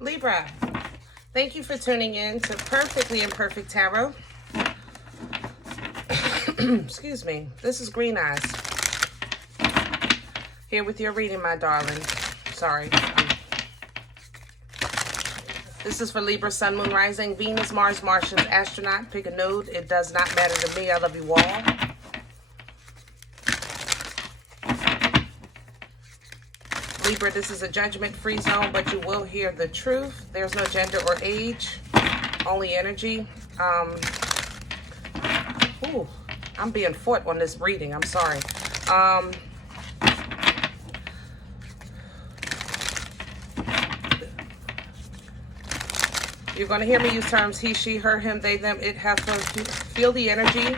Libra, thank you for tuning in to Perfectly Imperfect Tarot. Excuse me. This is Green Eyes. Here with your reading, my darling. Sorry. This is for Libra, Sun, Moon, Rising, Venus, Mars, Martians, Astronaut. Pick a node. It does not matter to me. I love you all. Libra, this is a judgment-free zone, but you will hear the truth. There's no gender or age, only energy. I'm being fought on this reading. I'm sorry. You're going to hear me use terms he, she, her, him, they, them, it, have to feel the energy.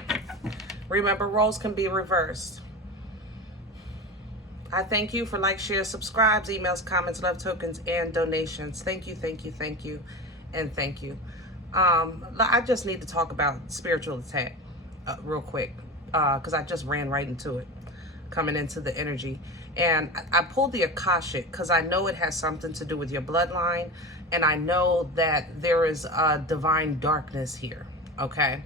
Remember, roles can be reversed. I thank you for likes, shares, subscribes, emails, comments, love tokens, and donations. Thank you, thank you, thank you, and thank you. I just need to talk about spiritual attack real quick because I just ran right into it, coming into the energy. And I pulled the Akashic because I know it has something to do with your bloodline, and I know that there is a divine darkness here, okay?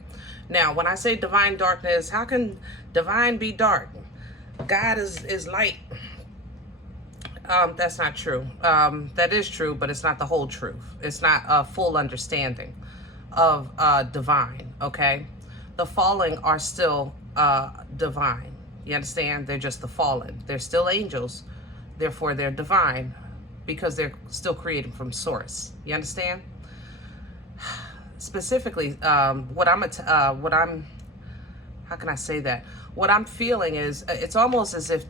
Now, when I say divine darkness, how can divine be dark? God is light. That's not true. That is true, but it's not the whole truth. It's not a full understanding of divine, okay? The fallen are still divine. You understand? They're just the fallen. They're still angels. Therefore, they're divine because they're still created from source. You understand? Specifically, what I'm, how can I say that? What I'm feeling is it's almost as if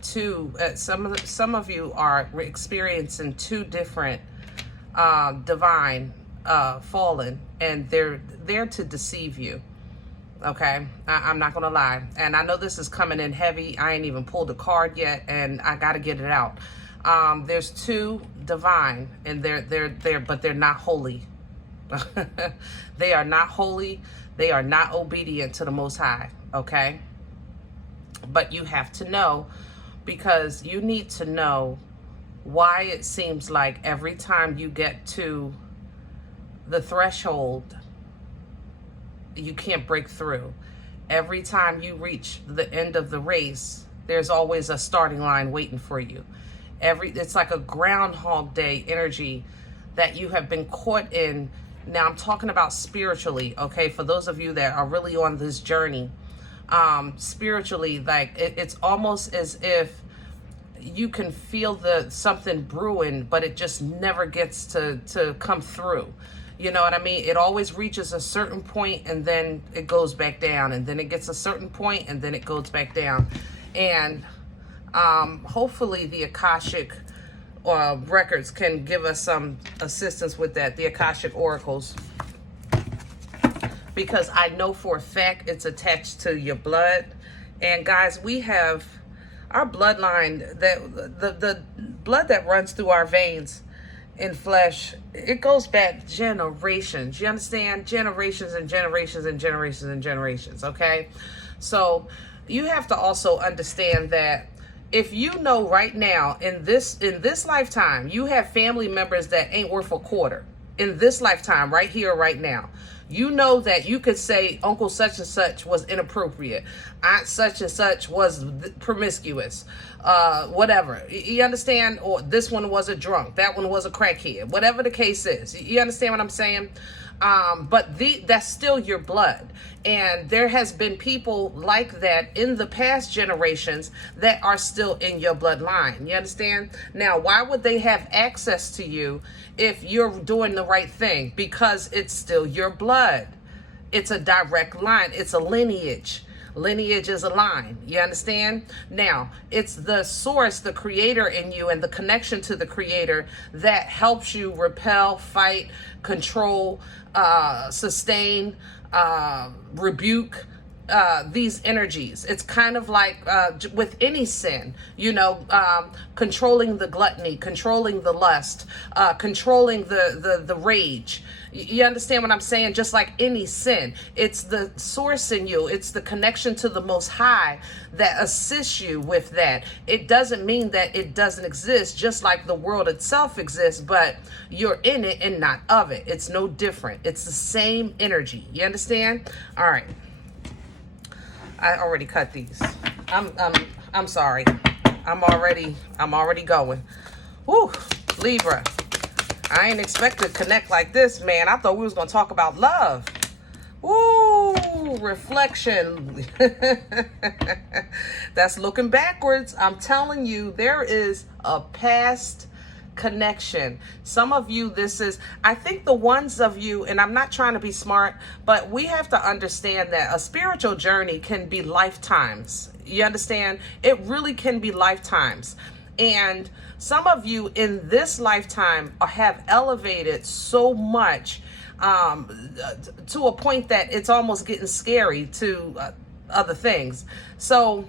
some of you are experiencing two different divine fallen, and they're there to deceive you. Okay, I'm not gonna lie, and I know this is coming in heavy. I ain't even pulled a card yet, and I got to get it out. There's two divine, and but they're not holy. They are not holy. They are not obedient to the Most High. Okay. But you have to know, because you need to know why it seems like every time you get to the threshold, you can't break through. Every time you reach the end of the race, there's always a starting line waiting for you. It's like a Groundhog Day energy that you have been caught in. Now I'm talking about spiritually, okay? For those of you that are really on this journey, spiritually, like it's almost as if you can feel something brewing, but it just never gets to come through. You know what I mean? It always reaches a certain point and then it goes back down, and then it gets a certain point and then it goes back down. And hopefully the Akashic records can give us some assistance with that, the Akashic oracles, because I know for a fact it's attached to your blood. And guys, we have our bloodline, that the blood that runs through our veins in flesh, it goes back generations. You understand? Generations and generations and generations and generations, okay? So you have to also understand that if you know right now in this lifetime, you have family members that ain't worth a quarter in this lifetime, right here, right now. You know that you could say Uncle such and such was inappropriate, Aunt such and such was promiscuous, whatever. You understand? Or this one was a drunk, that one was a crackhead, whatever the case is. You understand what I'm saying? But that's still your blood. And there has been people like that in the past generations that are still in your bloodline. You understand? Now, why would they have access to you if you're doing the right thing? Because it's still your blood. It's a direct line. It's a lineage. Lineage is a line. You understand? Now, it's the source, the creator in you, and the connection to the creator that helps you repel, fight, control, sustain, rebuke, these energies. It's kind of like with any sin, you know, controlling the gluttony, controlling the lust, controlling the rage. You understand what I'm saying? Just like any sin, it's the source in you. It's the connection to the Most High that assists you with that. It doesn't mean that it doesn't exist, just like the world itself exists, but you're in it and not of it. It's no different. It's the same energy. You understand? All right. I already cut these. I'm sorry. I'm already going. Woo, Libra. I ain't expect to connect like this, man. I thought we was gonna talk about love. Woo, reflection. That's looking backwards. I'm telling you, there is a past connection. Some of you, I think the ones of you, and I'm not trying to be smart, but we have to understand that a spiritual journey can be lifetimes. You understand? It really can be lifetimes. And some of you in this lifetime have elevated so much to a point that it's almost getting scary to other things. So,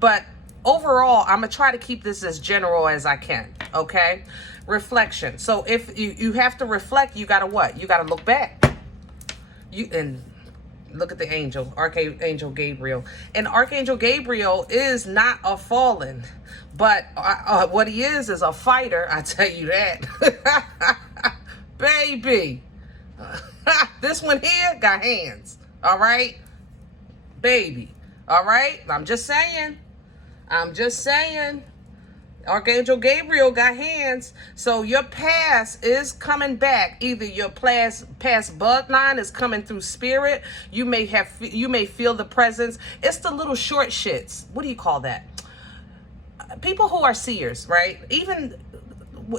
but overall, I'm going to try to keep this as general as I can, okay? Reflection. So if you have to reflect, you got to what? You got to look back. And look at the angel, Archangel Gabriel. And Archangel Gabriel is not a fallen, but what he is a fighter, I tell you that. Baby. This one here got hands, all right? Baby, all right? I'm just saying. Archangel Gabriel got hands. So your past is coming back. Either your past bloodline is coming through spirit. You may feel the presence. It's the little short shits. What do you call that? People who are seers, right?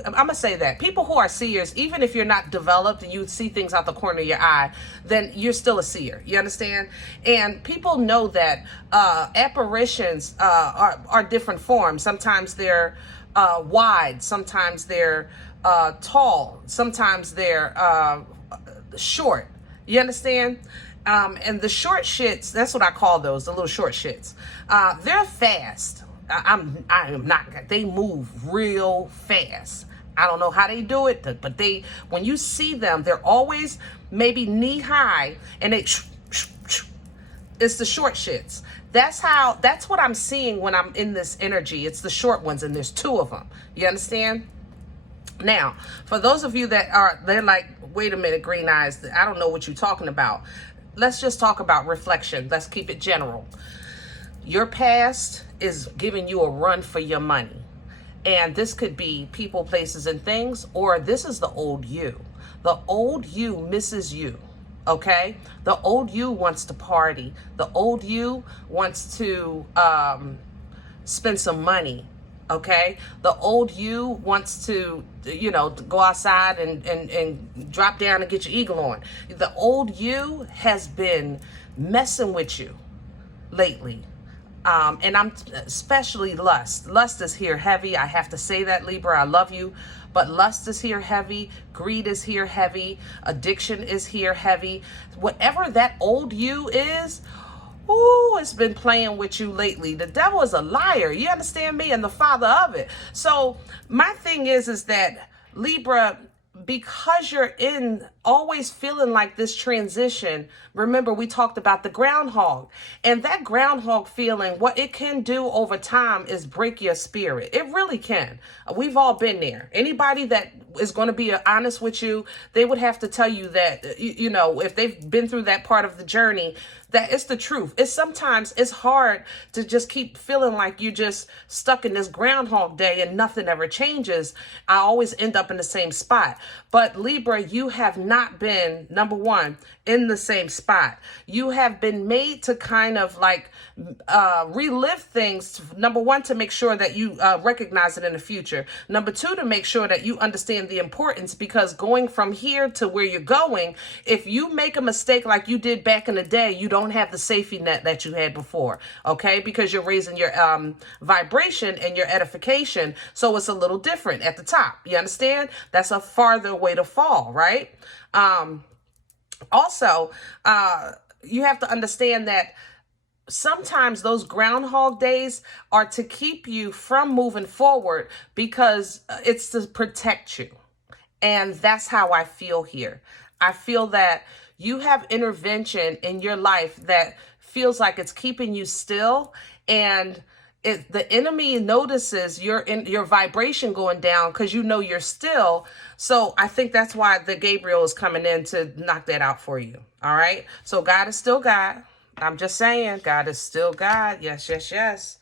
I'm going to say that. People who are seers, even if you're not developed and you see things out the corner of your eye, then you're still a seer. You understand? And people know that apparitions are different forms. Sometimes they're wide. Sometimes they're tall. Sometimes they're short. You understand? And the short shits, that's what I call those, the little short shits. They're fast. I am not. They move real fast. I don't know how they do it, but when you see them, they're always maybe knee high, and it's the short shits. That's what I'm seeing when I'm in this energy. It's the short ones, and there's two of them. You understand? Now, for those of you they're like, wait a minute, Green Eyes, I don't know what you're talking about. Let's just talk about reflection. Let's keep it general. Your past is giving you a run for your money. And this could be people, places, and things, or this is the old you. The old you misses you, okay? The old you wants to party. The old you wants to spend some money, okay? The old you wants to, go outside and drop down and get your eagle on. The old you has been messing with you lately. And I'm especially lust. Lust is here heavy. I have to say that, Libra. I love you. But lust is here heavy. Greed is here heavy. Addiction is here heavy. Whatever that old you is, ooh, it's been playing with you lately. The devil is a liar. You understand me? And the father of it. So my thing is that, Libra, because you're always feeling like this transition, remember we talked about the groundhog, and that groundhog feeling, what it can do over time is break your spirit. It really can. We've all been there. Anybody that is going to be honest with you, they would have to tell you that, if they've been through that part of the journey, that it's the truth. Sometimes it's hard to just keep feeling like you just stuck in this Groundhog Day and nothing ever changes. I always end up in the same spot. But Libra, you have not been, number one, in the same spot. You have been made to kind of like relive things. Number one, to make sure that you recognize it in the future. Number two, to make sure that you understand the importance, because going from here to where you're going, if you make a mistake like you did back in the day, you don't have the safety net that you had before, okay? Because you're raising your vibration and your edification, so it's a little different at the top. You understand? That's a farther way to fall, right? Also, you have to understand that sometimes those Groundhog Days are to keep you from moving forward, because it's to protect you. And that's how I feel here. I feel that you have intervention in your life that feels like it's keeping you still, and the enemy notices your vibration going down because you know you're still. So I think that's why the Gabriel is coming in to knock that out for you. All right. So God is still God. I'm just saying, God is still God. Yes, yes, yes.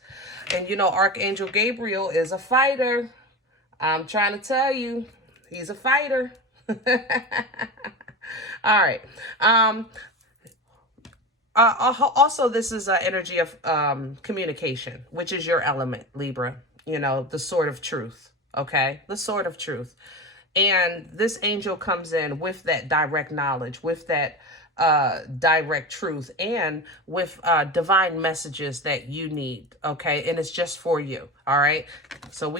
And you know, Archangel Gabriel is a fighter. I'm trying to tell you, he's a fighter. All right. Also, this is an energy of communication, which is your element, Libra. You know, the sword of truth. Okay, the sword of truth. And this angel comes in with that direct knowledge, with that direct truth, and with divine messages that you need. Okay, and it's just for you. All right, so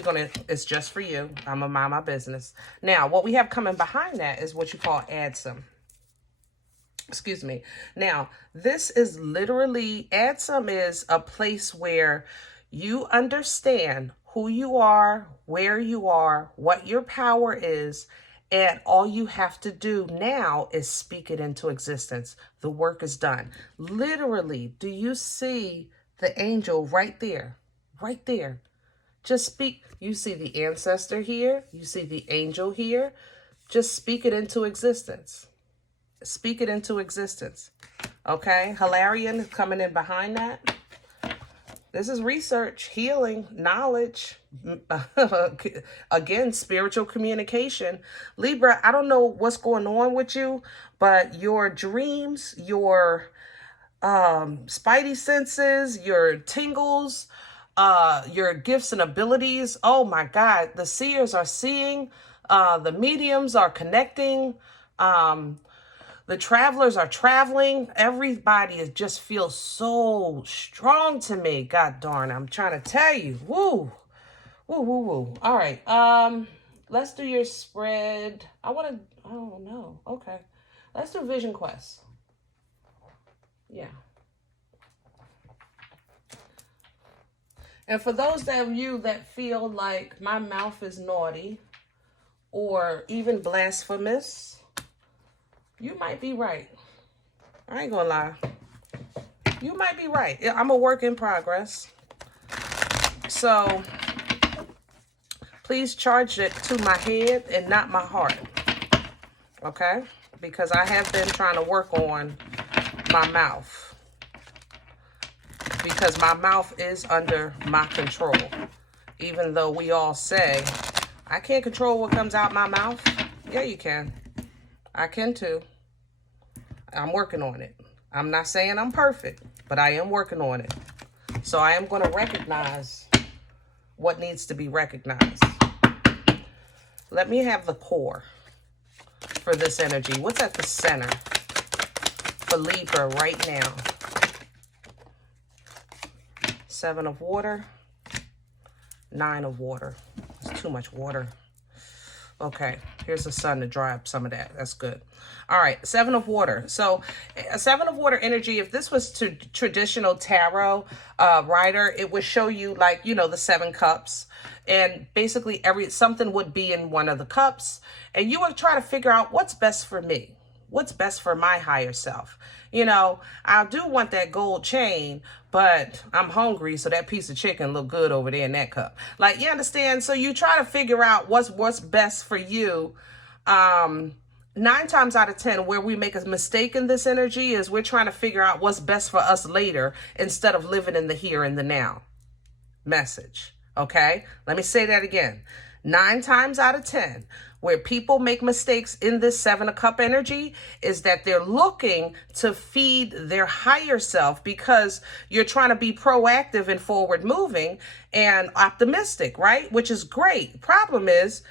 it's just for you. I'm gonna mind my business. Now, what we have coming behind that is what you call ADSM. Excuse me. Now, this is literally, ADSM is a place where you understand who you are, where you are, what your power is, and all you have to do now is speak it into existence. The work is done. Literally, do you see the angel right there? Right there. Just speak. You see the ancestor here. You see the angel here. Just speak it into existence. Speak it into existence. Okay? Hilarion is coming in behind that. This is research, healing, knowledge. Again, spiritual communication. Libra, I don't know what's going on with you, but your dreams, your spidey senses, your tingles, your gifts and abilities. Oh my God, the seers are seeing, the mediums are connecting, the travelers are traveling. Everybody just feels so strong to me. God darn, I'm trying to tell you. Woo. Woo, woo, woo. All right. Let's do your spread. Oh no. Okay. Let's do Vision Quest. Yeah. And for those of you that feel like my mouth is naughty or even blasphemous, you might be right. I ain't gonna lie. You might be right. I'm a work in progress. So please charge it to my head and not my heart. Okay? Because I have been trying to work on my mouth. Because my mouth is under my control. Even though we all say, I can't control what comes out my mouth. Yeah, you can. I can too. I'm working on it. I'm not saying I'm perfect, but I am working on it. So I am going to recognize what needs to be recognized. Let me have the core for this energy. What's at the center for Libra right now? 7 of water, 9 of water. It's too much water. Okay, here's the sun to dry up some of that. That's good. All right, 7 of water. So a 7 of water energy, if this was to traditional tarot rider, it would show you like, you know, the 7 cups. And basically something would be in one of the cups. And you would try to figure out what's best for me. What's best for my higher self? You know, I do want that gold chain, but I'm hungry, so that piece of chicken look good over there in that cup. Like, you understand? So you try to figure out what's best for you. 9 times out of 10, where we make a mistake in this energy is we're trying to figure out what's best for us later instead of living in the here and the now. Message. Okay? Let me say that again. 9 times out of 10, where people make mistakes in this 7 of cup energy is that they're looking to feed their higher self because you're trying to be proactive and forward moving and optimistic, right? Which is great. Problem is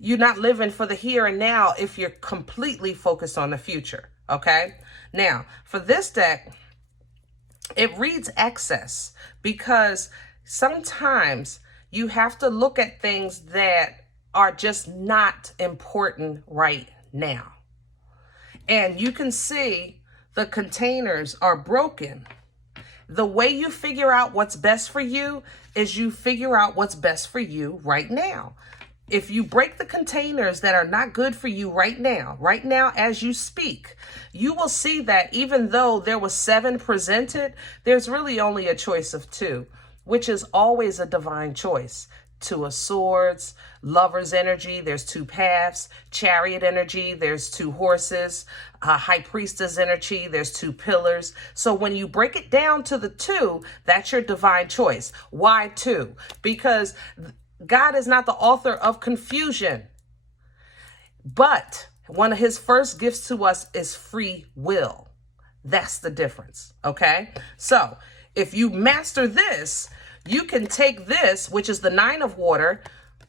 you're not living for the here and now if you're completely focused on the future. Okay. Now for this deck, it reads excess because sometimes you have to look at things that are just not important right now. And you can see the containers are broken. The way you figure out what's best for you is you figure out what's best for you right now. If you break the containers that are not good for you right now as you speak, you will see that even though there was 7 presented, there's really only a choice of 2, which is always a divine choice. 2 of Swords, Lover's energy, there's 2 paths. Chariot energy, there's 2 horses. High Priestess energy, there's 2 pillars. So when you break it down to the 2, that's your divine choice. Why 2? Because God is not the author of confusion, but one of his first gifts to us is free will. That's the difference, okay? So if you master this, you can take this, which is the 9 of water.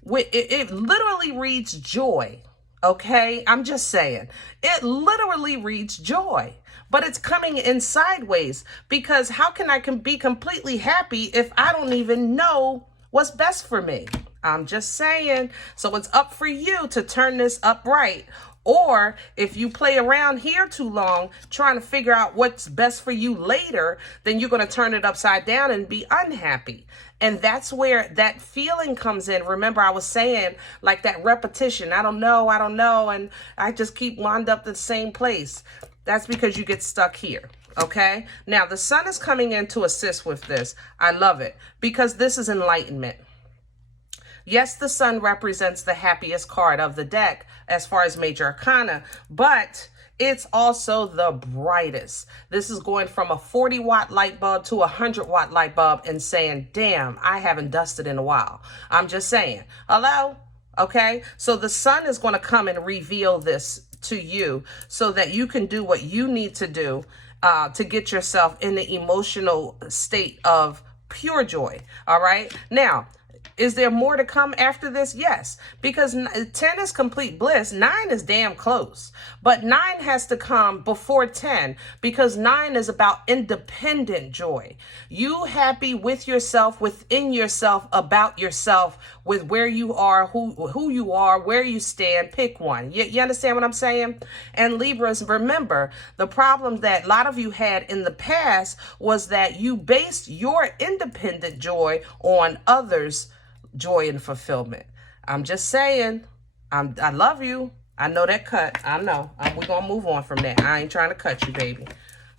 It literally reads joy, okay? I'm just saying. It literally reads joy, but it's coming in sideways, because how can I be completely happy if I don't even know what's best for me? I'm just saying. So it's up for you to turn this upright. Or if you play around here too long trying to figure out what's best for you later, then you're going to turn it upside down and be unhappy. And that's where that feeling comes in. Remember, I was saying, like, that repetition. I don't know. And I just keep wound up the same place. That's because you get stuck here. Okay. Now the sun is coming in to assist with this. I love it because this is enlightenment. Yes, the sun represents the happiest card of the deck as far as major arcana, but it's also the brightest. This is going from a 40-watt light bulb to a 100-watt light bulb and saying, damn, I haven't dusted in a while. I'm just saying, hello? Okay, so the sun is going to come and reveal this to you so that you can do what you need to do to get yourself in the emotional state of pure joy. All right, now, is there more to come after this? Yes, because 10 is complete bliss. 9 is damn close, but 9 has to come before 10 because 9 is about independent joy. You happy with yourself, within yourself, about yourself, with where you are, who you are, where you stand. Pick one. You understand what I'm saying? And Libras, remember, the problem that a lot of you had in the past was that you based your independent joy on others' joy and fulfillment. I'm just saying, I love you. I know that cut. I know. We're going to move on from that. I ain't trying to cut you, baby.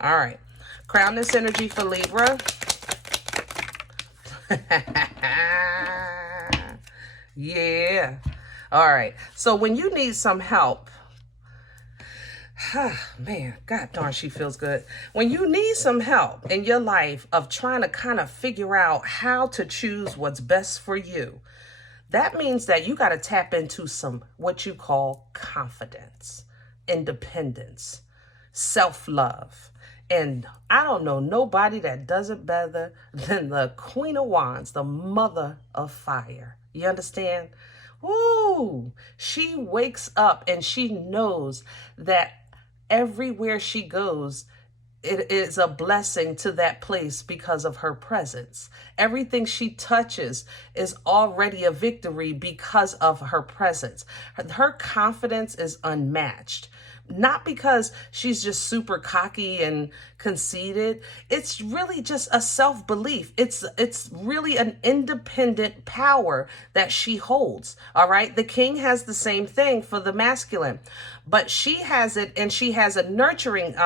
All right. Crown this energy for Libra. Yeah. All right. So when you need some help, man, God darn, she feels good. When you need some help in your life of trying to kind of figure out how to choose what's best for you, that means that you got to tap into some what you call confidence, independence, self-love. And I don't know nobody that does it better than the Queen of Wands, the mother of fire. You understand? Woo! She wakes up and she knows that everywhere she goes, it is a blessing to that place because of her presence. Everything she touches is already a victory because of her presence. Her confidence is unmatched. Not because she's just super cocky and conceited. It's really just a self-belief. It's really an independent power that she holds. All right. The king has the same thing for the masculine, but she has it, and she has a nurturing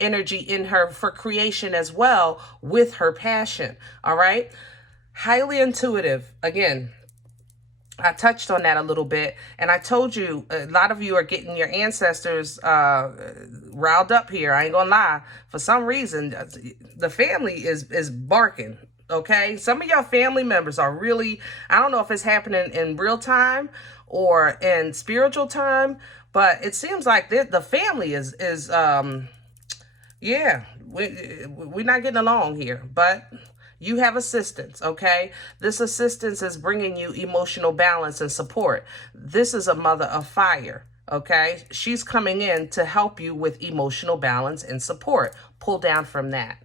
energy in her for creation as well with her passion. All right. Highly intuitive. Again, I touched on that a little bit, and I told you a lot of you are getting your ancestors riled up here. I ain't gonna lie. For some reason, the family is barking, okay? Some of your family members are really, I don't know if it's happening in real time or in spiritual time, but it seems like the family is yeah, we're not getting along here, but you have assistance, okay? This assistance is bringing you emotional balance and support. This is a mother of fire, okay? She's coming in to help you with emotional balance and support. Pull down from that.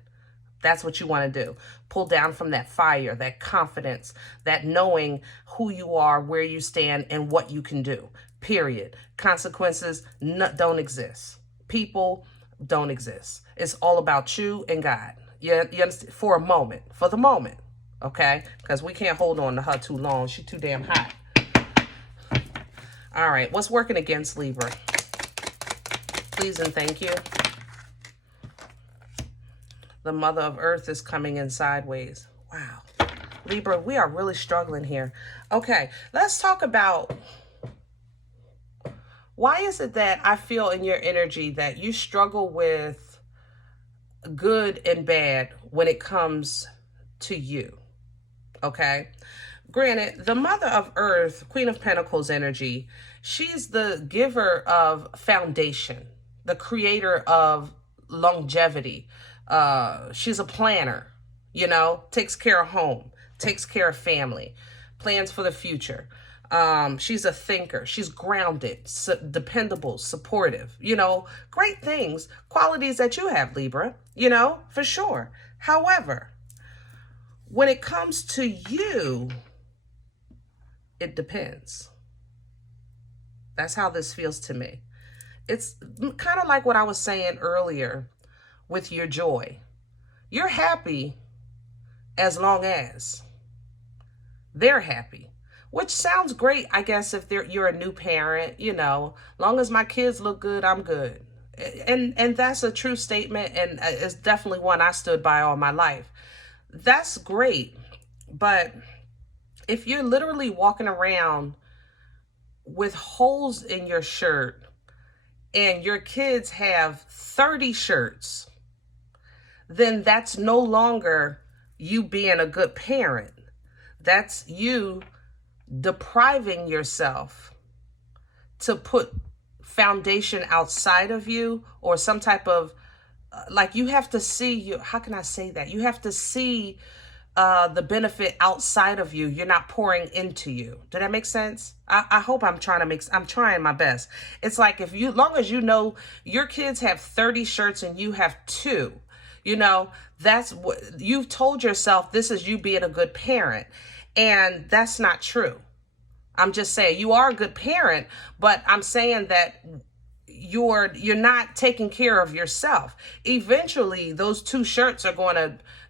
That's what you want to do. Pull down from that fire, that confidence, that knowing who you are, where you stand, and what you can do, period. Consequences don't exist. People don't exist. It's all about you and God. You understand? For a moment, for the moment, okay? Because we can't hold on to her too long. She's too damn hot. All right, what's working against Libra? Please and thank you. The Mother of Earth is coming in sideways. Wow. Libra, we are really struggling here. Okay, let's talk about why is it that I feel in your energy that you struggle with good and bad when it comes to you, okay? Granted, the Mother of Earth, Queen of Pentacles energy, she's the giver of foundation, the creator of longevity. She's a planner, you know, takes care of home, takes care of family, plans for the future. She's a thinker. She's grounded, dependable, supportive, you know, great things, qualities that you have, Libra, you know, for sure. However, when it comes to you, it depends. That's how this feels to me. It's kind of like what I was saying earlier with your joy. You're happy as long as they're happy. Which sounds great, I guess, if you're a new parent, you know, long as my kids look good, I'm good. And that's a true statement, and it's definitely one I stood by all my life. That's great, but if you're literally walking around with holes in your shirt and your kids have 30 shirts, then that's no longer you being a good parent. That's you depriving yourself to put foundation outside of you, or some type of like you have to see how can I say that? You have to see the benefit outside of you. You're not pouring into you. Did that make sense? I hope I'm trying my best. It's like long as you know your kids have 30 shirts and you have 2, you know, that's what you've told yourself. This is you being a good parent. And that's not true. I'm just saying you are a good parent, but I'm saying that you're not taking care of yourself. Eventually, those 2 shirts are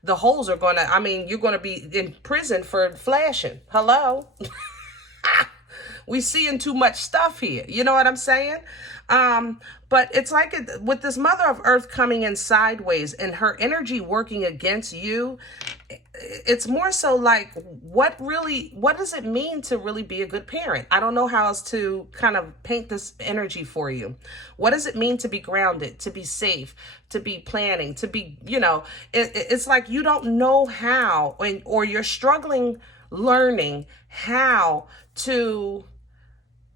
the holes are I mean, you're going to be in prison for flashing. Hello? We seeing too much stuff here. You know what I'm saying? But it's like with this Mother of Earth coming in sideways and her energy working against you, it's more so like, what does it mean to really be a good parent? I don't know how else to kind of paint this energy for you. What does it mean to be grounded, to be safe, to be planning, to be, you know, it's like you don't know how, or you're struggling learning how to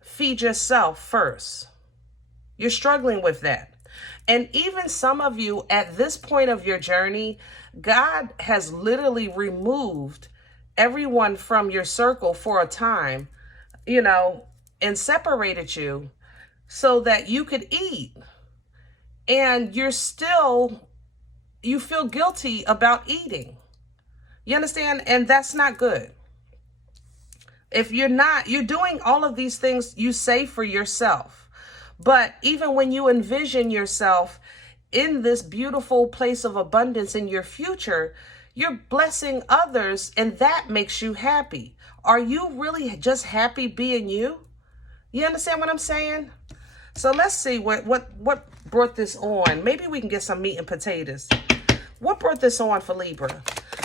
feed yourself first. You're struggling with that. And even some of you at this point of your journey, God has literally removed everyone from your circle for a time, you know, and separated you so that you could eat. And you feel guilty about eating. You understand? And that's not good. If you're doing all of these things you say for yourself. But even when you envision yourself in this beautiful place of abundance in your future, you're blessing others, and that makes you happy. Are you really just happy being you? You understand what I'm saying? So let's see what brought this on. Maybe we can get some meat and potatoes. What brought this on for Libra?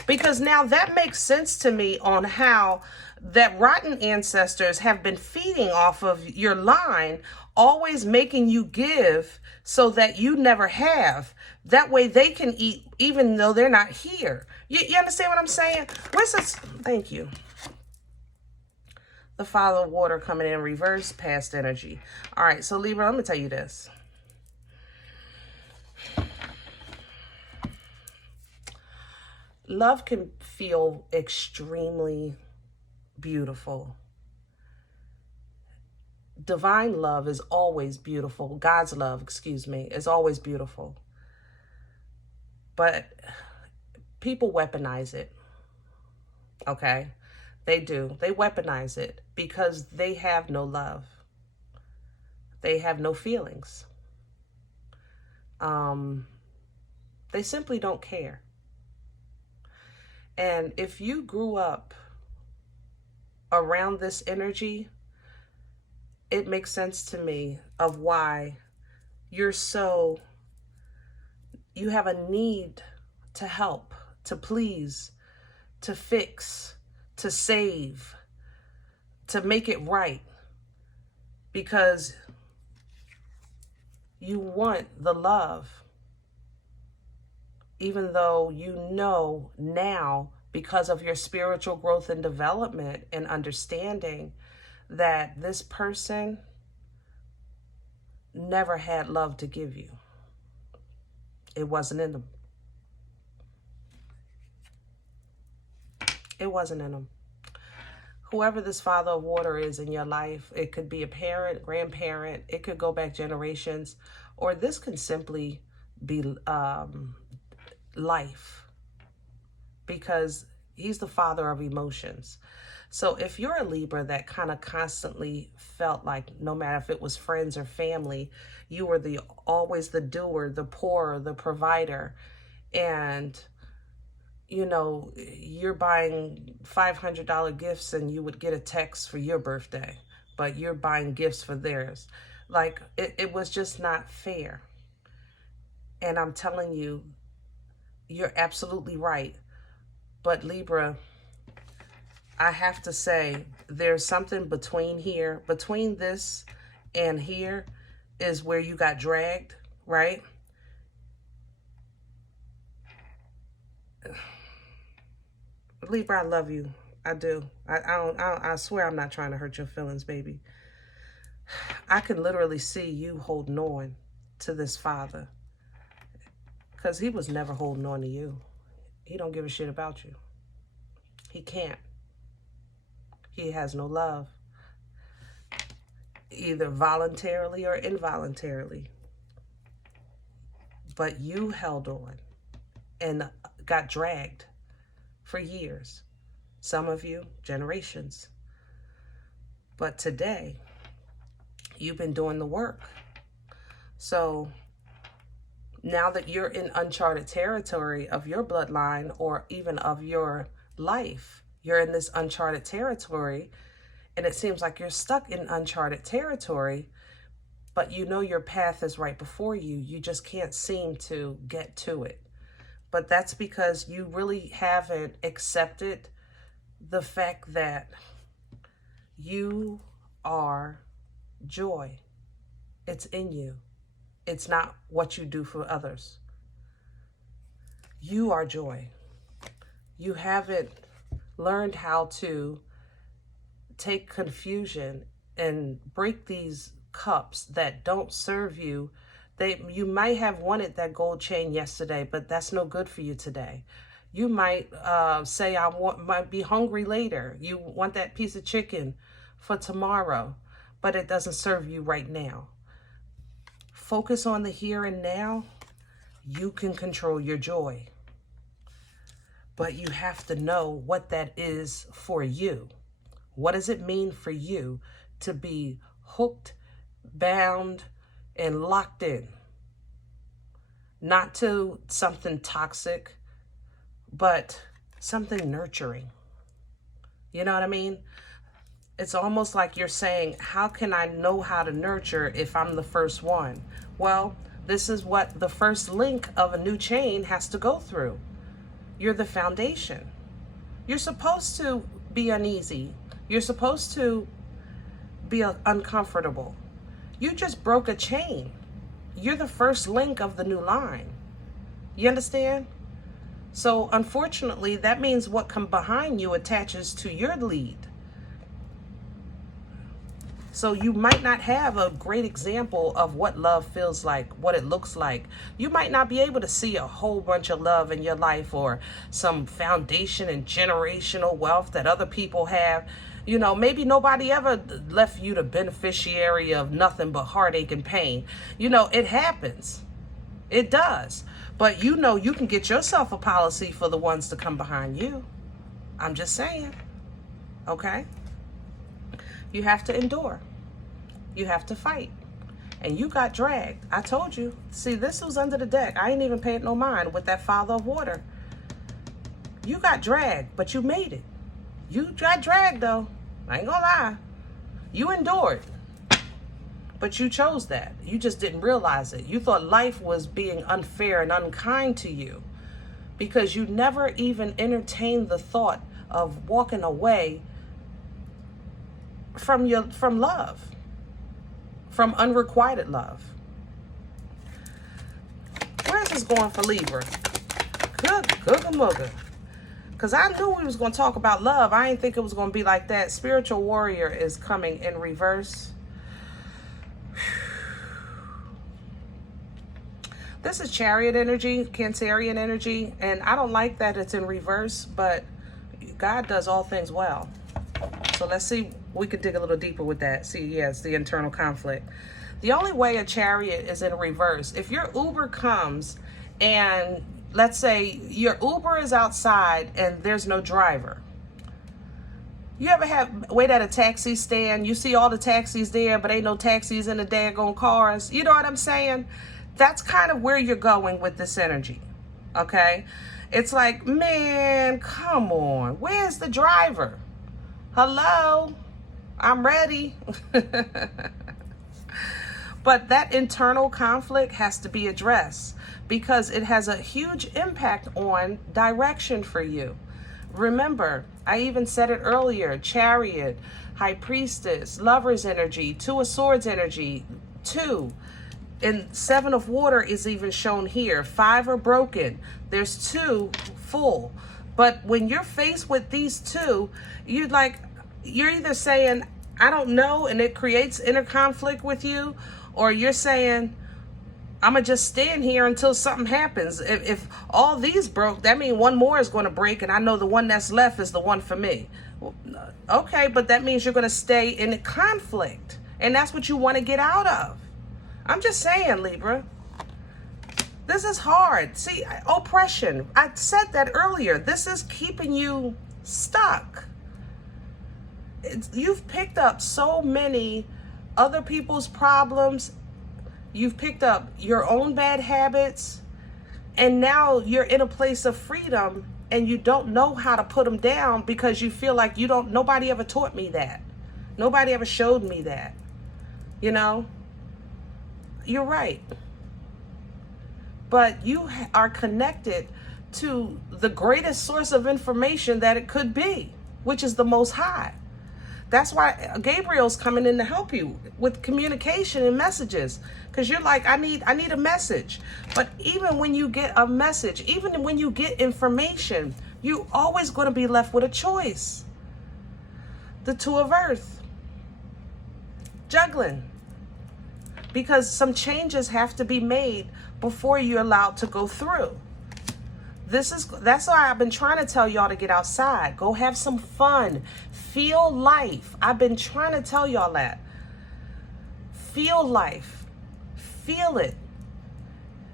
Because now that makes sense to me on how that rotten ancestors have been feeding off of your line, always making you give so that you never have. That way they can eat even though they're not here. You understand what I'm saying? Where's this? Thank you. The Father of Water coming in reverse, past energy. All right, so Libra, let me tell you this. Love can feel extremely beautiful. Divine love is always beautiful. God's love, excuse me, is always beautiful. But people weaponize it. Okay? They do. They weaponize it because they have no love. They have no feelings. They simply don't care. And if you grew up around this energy, it makes sense to me of why you have a need to help, to please, to fix, to save, to make it right, because you want the love, even though you know now, because of your spiritual growth and development and understanding, that this person never had love to give you. It wasn't in them. It wasn't in them. Whoever this father of water is in your life, it could be a parent, grandparent, it could go back generations, or this can simply be life, because he's the father of emotions. So if you're a Libra that kind of constantly felt like, no matter if it was friends or family, you were always the doer, the pourer, the provider, and you know, you're buying $500 gifts and you would get a text for your birthday, but you're buying gifts for theirs. Like, it was just not fair. And I'm telling you, you're absolutely right. But Libra, I have to say, there's something between here, between this and here is where you got dragged, right? Libra, I love you. I do. I swear I'm not trying to hurt your feelings, baby. I can literally see you holding on to this father, because he was never holding on to you. He don't give a shit about you. He can't. He has no love, either voluntarily or involuntarily. But you held on and got dragged for years. Some of you, generations. But today, you've been doing the work. So now that you're in uncharted territory of your bloodline, or even of your life, you're in this uncharted territory, and it seems like you're stuck in uncharted territory, but you know your path is right before you. You just can't seem to get to it. But that's because you really haven't accepted the fact that you are joy. It's in you. It's not what you do for others. You are joy. You haven't learned how to take confusion and break these cups that don't serve you. You might have wanted that gold chain yesterday, but that's no good for you today. You might say, might be hungry later. You want that piece of chicken for tomorrow, but it doesn't serve you right now. Focus on the here and now. You can control your joy. But you have to know what that is for you. What does it mean for you to be hooked, bound, and locked in? Not to something toxic, but something nurturing. You know what I mean? It's almost like you're saying, how can I know how to nurture if I'm the first one? Well, this is what the first link of a new chain has to go through. You're the foundation. You're supposed to be uneasy. You're supposed to be uncomfortable. You just broke a chain. You're the first link of the new line. You understand? So unfortunately, that means what comes behind you attaches to your lead. So you might not have a great example of what love feels like, what it looks like. You might not be able to see a whole bunch of love in your life, or some foundation and generational wealth that other people have. You know, maybe nobody ever left you the beneficiary of nothing but heartache and pain. You know, it happens. It does. But you know, you can get yourself a policy for the ones to come behind you. I'm just saying. Okay? You have to endure. You have to fight. and you got dragged. I told you. See, this was under the deck. I ain't even paid no mind with that Father of Water. You got dragged, but you made it. You got dragged, though. I ain't gonna lie. You endured. But you chose that. You just didn't realize it. You thought life was being unfair and unkind to you because you never even entertained the thought of walking away from love, from unrequited love. Where's this going for Libra? Googa-mooga. Because I knew we was going to talk about love. I didn't think it was going to be like that. Spiritual warrior is coming in reverse. This is chariot energy, Cancerian energy, and I don't like that it's in reverse, but God does all things well. So let's see, we can dig a little deeper with that. See, yes, the internal conflict. The only way a chariot is in reverse, if your Uber comes and let's say your Uber is outside and there's no driver. You ever wait at a taxi stand, you see all the taxis there, but ain't no taxis in the daggone cars? You know what I'm saying? That's kind of where you're going with this energy, okay? It's like, man, come on. Where's the driver? Hello? I'm ready. But that internal conflict has to be addressed because it has a huge impact on direction for you. Remember, I even said it earlier, Chariot, High Priestess, Lover's energy, Two of Swords energy, 2. And 7 of Water is even shown here. 5 are broken. There's 2 full. But when you're faced with these 2, you're either saying, I don't know, and it creates inner conflict with you, or you're saying, I'm going to just stand here until something happens. If all these broke, that means one more is going to break, and I know the one that's left is the one for me. Okay, but that means you're going to stay in conflict, and that's what you want to get out of. I'm just saying, Libra. This is hard. See, oppression. I said that earlier. This is keeping you stuck. You've picked up so many other people's problems. You've picked up your own bad habits. And now you're in a place of freedom and you don't know how to put them down because you feel like nobody ever taught me that. Nobody ever showed me that. You know? You're right. But you are connected to the greatest source of information that it could be, which is the Most High. That's why Gabriel's coming in to help you with communication and messages. Because you're like, I need a message. But even when you get a message, even when you get information, you're always going to be left with a choice. The 2 of Earth. Juggling. Because some changes have to be made before you're allowed to go through. That's why I've been trying to tell y'all to get outside. Go have some fun. Feel life. I've been trying to tell y'all that. Feel life. Feel it.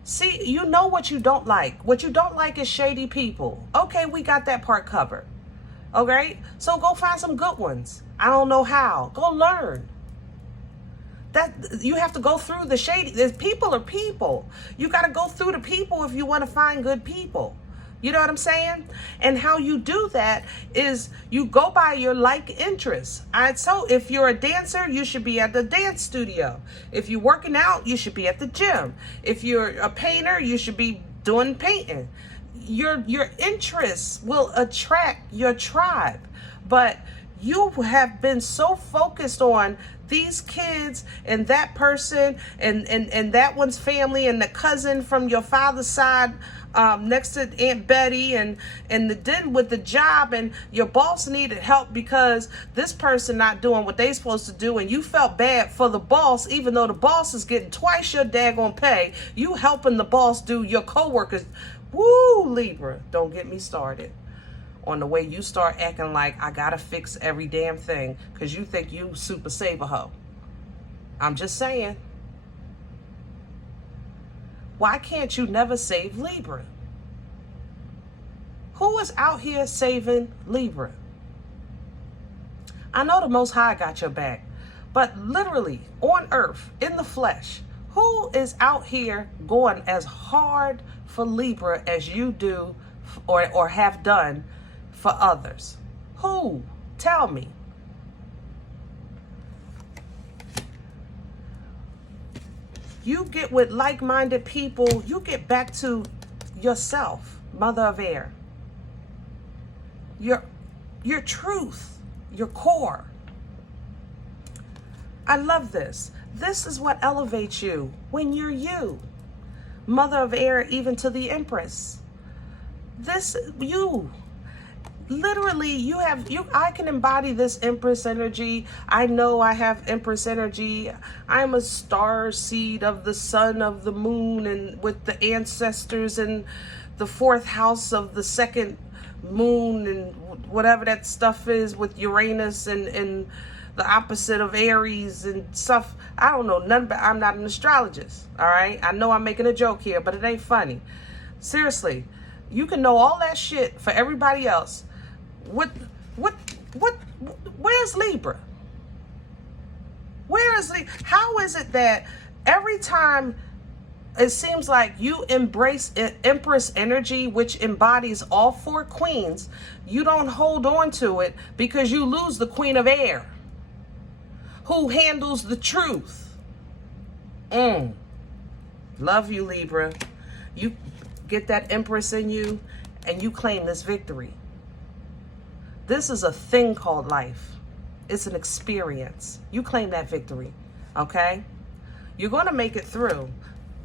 See, you know what you don't like. What you don't like is shady people. Okay, we got that part covered. Okay? So go find some good ones. I don't know how. Go learn. That you have to go through the shady. People are people. You got to go through the people if you want to find good people. You know what I'm saying? And how you do that is you go by your like interests. So if you're a dancer, you should be at the dance studio. If you're working out, you should be at the gym. If you're a painter, you should be doing painting. Your interests will attract your tribe. But you have been so focused on these kids and that person and that one's family and the cousin from your father's side next to Aunt Betty and then with the job, and your boss needed help because this person not doing what they supposed to do, and you felt bad for the boss even though the boss is getting twice your daggone pay. You helping the boss do your coworkers. Woo, Libra, don't get me started on the way you start acting like I gotta fix every damn thing because you think you super saver hoe. I'm just saying. Why can't you never save Libra? Who is out here saving Libra? I know the Most High got your back, but literally on earth, in the flesh, who is out here going as hard for Libra as you do or have done for others? Who? Tell me. You get with like-minded people, you get back to yourself, Mother of Air. Your truth, your core. I love this. This is what elevates you when you're you. Mother of Air, even to the Empress. This, you. Literally, I can embody this Empress energy. I know I have Empress energy. I'm a star seed of the sun, of the moon, and with the ancestors in the fourth house of the second moon and whatever that stuff is with Uranus and the opposite of Aries and stuff. I don't know nothing, but I'm not an astrologist. All right. I know I'm making a joke here, but it ain't funny. Seriously, you can know all that shit for everybody else. Where's Libra? How is it that every time it seems like you embrace Empress energy, which embodies all four queens, you don't hold on to it because you lose the Queen of Air, who handles the truth. Love you, Libra. You get that Empress in you and you claim this victory. This is a thing called life. It's an experience. You claim that victory, okay? You're going to make it through,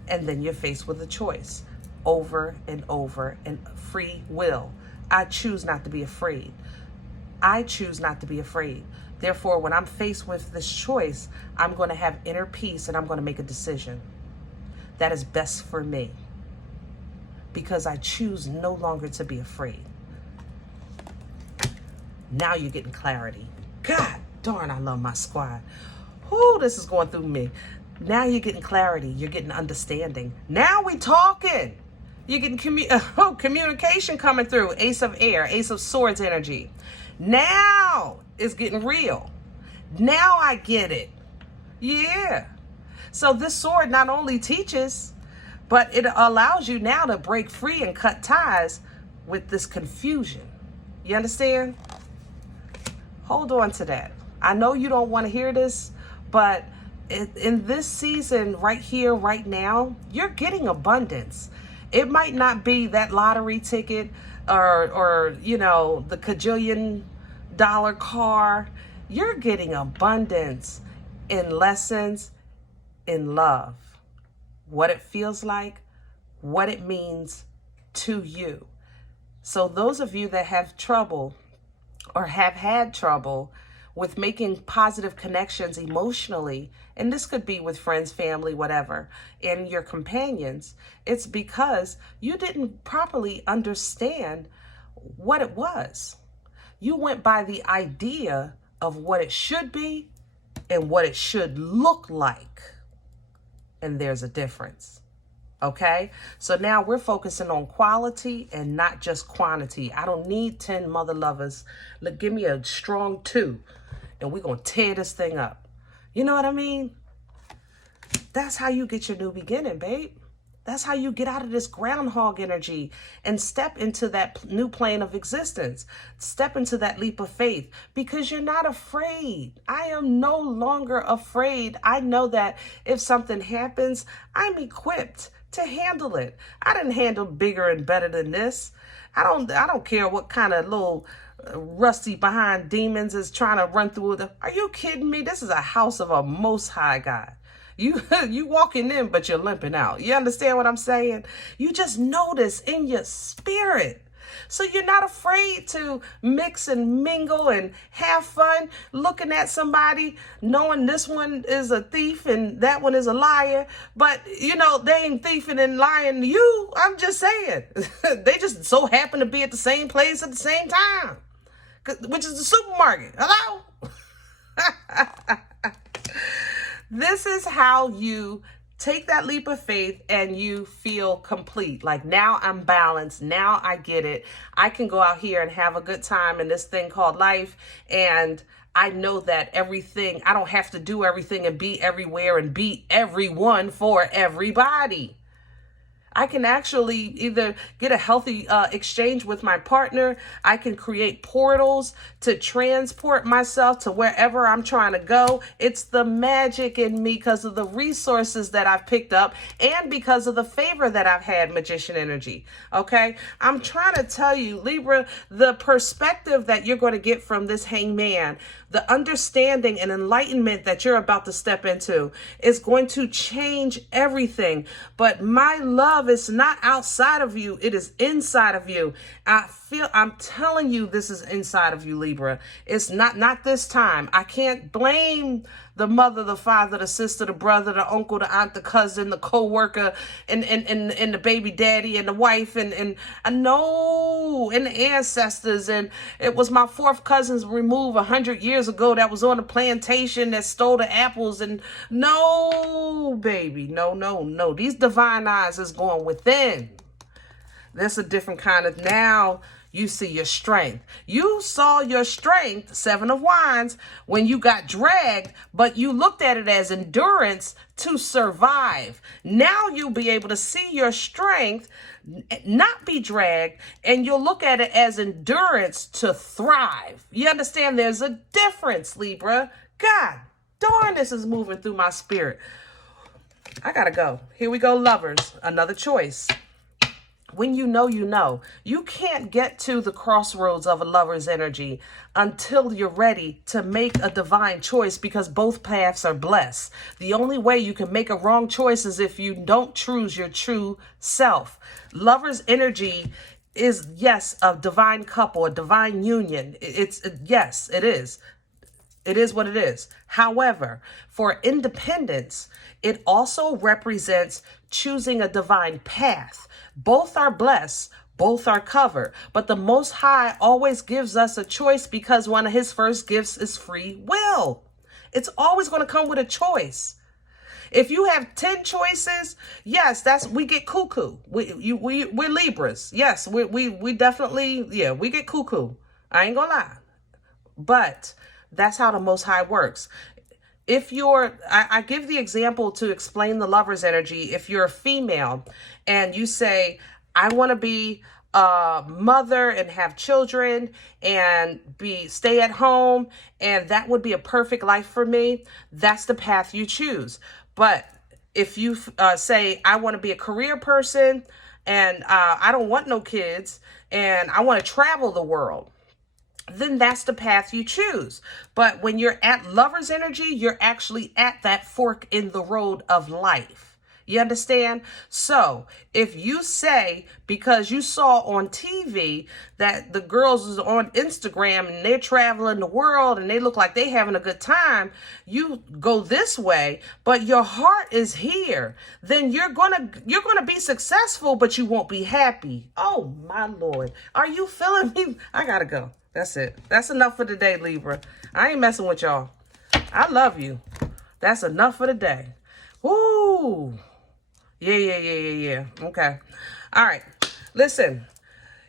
and then you're faced with a choice over and over, and free will. I choose not to be afraid. I choose not to be afraid. Therefore, when I'm faced with this choice, I'm going to have inner peace, and I'm going to make a decision that is best for me, because I choose no longer to be afraid. Now you're getting clarity. God darn, I love my squad. Ooh, this is going through me. Now you're getting clarity. You're getting understanding. Now we talking. You're getting communication coming through. Ace of Air, Ace of Swords energy. Now it's getting real. Now I get it. Yeah. So this sword not only teaches, but it allows you now to break free and cut ties with this confusion. You understand? Hold on to that. I know you don't want to hear this, but in this season right here, right now, you're getting abundance. It might not be that lottery ticket or you know, the $1,000,000 car. You're getting abundance in lessons, in love, what it feels like, what it means to you. So those of you that have trouble or have had trouble with making positive connections emotionally, and this could be with friends, family, whatever, and your companions, it's because you didn't properly understand what it was. You went by the idea of what it should be and what it should look like. And there's a difference. Okay, so now we're focusing on quality and not just quantity. I don't need 10 mother lovers. Look, give me a strong 2 and we're going to tear this thing up. You know what I mean? That's how you get your new beginning, babe. That's how you get out of this groundhog energy and step into that new plane of existence. Step into that leap of faith because you're not afraid. I am no longer afraid. I know that if something happens, I'm equipped to handle it. I didn't handle bigger and better than this. I don't care what kind of little rusty behind demons is trying to run through the. Are you kidding me? This is a house of a most high God. You walking in, but you're limping out. You understand what I'm saying? You just know this in your spirit. So you're not afraid to mix and mingle and have fun looking at somebody, knowing this one is a thief and that one is a liar. But, you know, they ain't thieving and lying to you. I'm just saying. They just so happen to be at the same place at the same time, which is the supermarket. Hello? This is how you take that leap of faith and you feel complete. Like, now I'm balanced. Now I get it. I can go out here and have a good time in this thing called life. And I know that everything, I don't have to do everything and be everywhere and be everyone for everybody. I can actually either get a healthy exchange with my partner. I can create portals to transport myself to wherever I'm trying to go. It's the magic in me because of the resources that I've picked up and because of the favor that I've had, magician energy. Okay? I'm trying to tell you, Libra, the perspective that you're going to get from this hangman, the understanding and enlightenment that you're about to step into is going to change everything. But my love is not outside of you. It is inside of you. I'm telling you, this is inside of you, Libra. It's not this time. I can't blame the mother, the father, the sister, the brother, the uncle, the aunt, the cousin, the co-worker, and the baby daddy, and the wife, and I know, and the ancestors. And it was my fourth cousin's removed 100 years ago that was on a plantation that stole the apples. And no, baby, no. These divine eyes is going within. That's a different kind of, now you see your strength. You saw your strength, Seven of Wands, when you got dragged, but you looked at it as endurance to survive. Now you'll be able to see your strength, not be dragged, and you'll look at it as endurance to thrive. You understand? There's a difference, Libra. God darn, this is moving through my spirit. I gotta go. Here we go, lovers. Another choice. When you know, you know. You can't get to the crossroads of a lover's energy until you're ready to make a divine choice, because both paths are blessed. The only way you can make a wrong choice is if you don't choose your true self. Lover's energy is, yes, a divine couple, a divine union. Yes, it is. It is what it is. However, for independence, it also represents choosing a divine path. Both are blessed, both are covered, but the Most High always gives us a choice because one of his first gifts is free will. It's always going to come with a choice. If you have 10 choices, yes, we get cuckoo. We're Libras. Yes, we definitely, yeah, we get cuckoo. I ain't gonna lie. But that's how the Most High works. If you're, I give the example to explain the lover's energy. If you're a female and you say, I want to be a mother and have children and stay at home, and that would be a perfect life for me, that's the path you choose. But if you say, I want to be a career person and I don't want no kids and I want to travel the world, then that's the path you choose. But when you're at lover's energy, you're actually at that fork in the road of life. You understand? So if you say, because you saw on TV that the girls is on Instagram and they're traveling the world and they look like they having a good time, you go this way, but your heart is here, then you're gonna be successful, but you won't be happy. Oh my Lord. Are you feeling me? I gotta go. That's it. That's enough for today, Libra. I ain't messing with y'all. I love you. That's enough for today. Woo. Yeah. Okay. All right. Listen,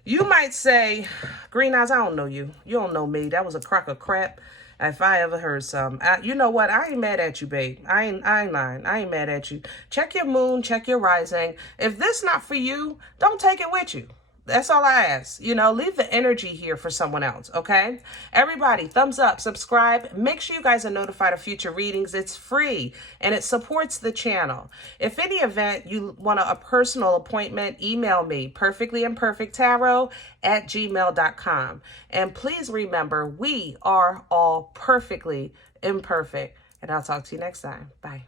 you might say, Green Eyes, I don't know you. You don't know me. That was a crock of crap. If I ever heard some. You know what? I ain't mad at you, babe. I ain't lying. I ain't mad at you. Check your moon. Check your rising. If this not for you, don't take it with you. That's all I ask. You know, leave the energy here for someone else, okay? Everybody, thumbs up, subscribe. Make sure you guys are notified of future readings. It's free, and it supports the channel. If any event you want a personal appointment, email me, perfectlyimperfecttarot@gmail.com. And please remember, we are all perfectly imperfect. And I'll talk to you next time. Bye.